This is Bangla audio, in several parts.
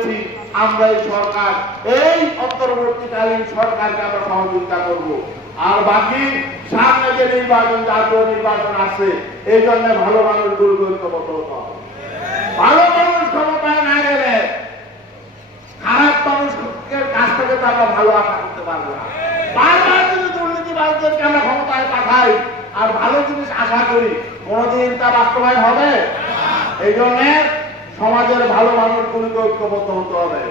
বলেছি আমরা এই সরকার, এই অন্তর্বর্তীকালীন সরকারকে আমরা সহযোগিতা করব। আর বাকি সামনে যে নির্বাচন, জাতীয় নির্বাচন আছে, এই জন্য ভালো হতে হবে। ভালো মানুষ ক্ষমতায় না গেলে খারাপ মানুষের কাছ থেকে তো আমরা ভালো আশা করতে পারব না। বারবার যদি দুর্নীতিবাজদেরকে আমরা ক্ষমতায় পাঠাই, আর ভালো জিনিস আশা করি, কোনোদিন তা বাস্তবায়ন হবে? এই জন্য সমাজের ভালো মানুষগুলিকে ঐক্যবদ্ধ হতে হবে।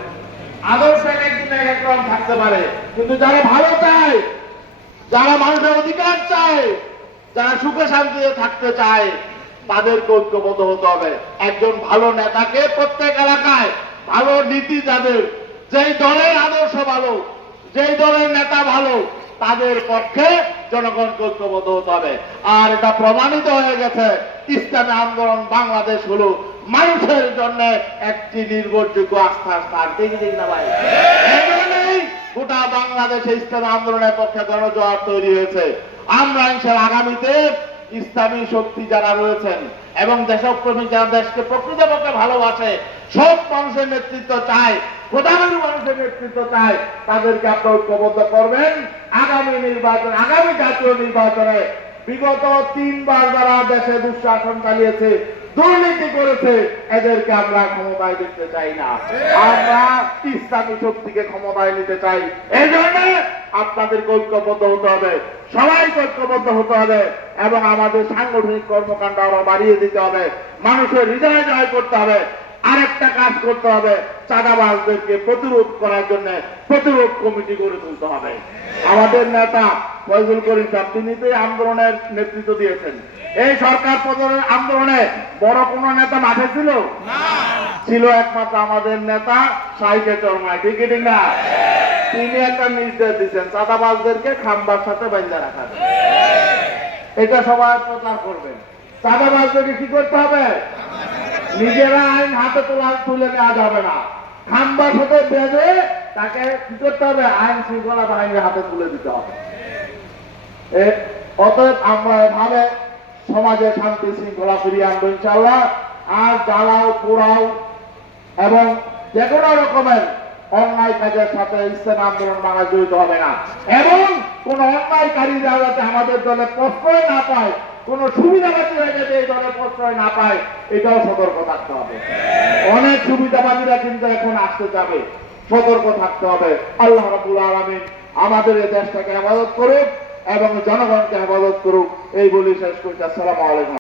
আদর্শ এক একদিন এক থাকতে পারে, কিন্তু যারা ভালো চায়, যারা মানুষের অধিকার চায়, যারা সুখে শান্তিতে থাকতে চায়, তাদেরকে ঐক্যবদ্ধ হতে হবে। একজন ভালো নেতাকে প্রত্যেক এলাকায় ভালো নীতি যাদের, যেই দলের আদর্শ ভালো, যেই দলের নেতা ভালো, তাদের পক্ষে জনগণকে ঐক্যবদ্ধ হতে হবে। আর এটা প্রমাণিত হয়ে গেছে, ইসলামী আন্দোলন বাংলাদেশ হলো মানুষের জন্য একটি নির্ভরযোগ্য আস্থার স্থান দেখি দেখি না ভাই। গোটা বাংলাদেশে ইসলামী আন্দোলনের পক্ষে গণজোয়ার তৈরি হয়েছে। আমরা ইনশাল আগামীতে ইসলামী শক্তি যারা রয়েছেন এবং দেশপ্রেমী যারা দেশকে প্রকৃতপক্ষে ভালোবাসে, সব মানুষের নেতৃত্ব চায় প্রধানের মানুষের নেতৃত্ব চায় তাদেরকে আপনার ঐক্যবদ্ধ করবেন। আগামী নির্বাচন, আগামী জাতীয় নির্বাচনে বিগত তিনবার যারা দেশে দুঃশাসন চালিয়েছে দুর্নীতি করেছে, এদেরকে আমরা ক্ষমতায় দেখতে চাই না। আমরা ইসলামী শক্তিকে ক্ষমতায় নিতে চাই। এই আপনাদের ঐক্যবদ্ধ হতে হবে সবাই ঐক্যবদ্ধ হতে হবে এবং আমাদের সাংগঠনিক কর্মকাণ্ড আরও বাড়িয়ে দিতে হবে। মানুষের হৃদয় জয় করতে হবে। আরেকটা কাজ করতে হবে চাঁদাবাজদেরকে প্রতিরোধ করার জন্য প্রতিরোধ কমিটি গড়ে তুলতে হবে। আমাদের নেতা ফয়জুল করিম সাহেব তিনি তো আন্দোলনের নেতৃত্ব দিয়েছেন। এই সরকার পতনের আন্দোলনে বড় কোন নেতা মাঠে ছিল? ছিল একমাত্র আমাদের নেতা সাহিত্য চরমায় ঠিক না? তিনি একটা নির্দেশ দিচ্ছেন চাঁদাবাজদেরকে খাম্বার সাথে বাইন্দা রাখা এটা সবাই প্রচার করবেন চাঁদাবাজদেরকে কি করতে হবে? নিজেরা আইন হাতে তোলা তুলে নেওয়া যাবে না। খাম্বার সাথে বেঁধে তাকে কি করতে হবে? আইন শৃঙ্খলা বাহিনীর হাতে তুলে দিতে হবে। অতএব আমরা এভাবে সমাজে শান্তি শৃঙ্খলা ফিরিয়ে আনব ইনশাল্লাহ আর জ্বালাও পোড়াও এবং যে কোনো রকমের অন্যায় কাজের সাথে ইসলাম আন্দোলন বাংলা জড়িত হবে না। এবং কোন অন্যায়কারীরা যাতে আমাদের দলে প্রশ্রয় না পায় কোন সুবিধাবাদী হয়ে যাতে এই দলে প্রশ্রয় না পায়, এটাও সতর্ক থাকতে হবে। অনেক সুবিধাবাদীরা কিন্তু এখন আসতে যাবে। সতর্ক থাকতে হবে। আল্লাহ রাবুল আলমিন আমাদের এই দেশটাকে হেফাজত করুক এবং জনগণকে হেফাজত করুক। এই বলি শেষ করছি আসসালামু আলাইকুম।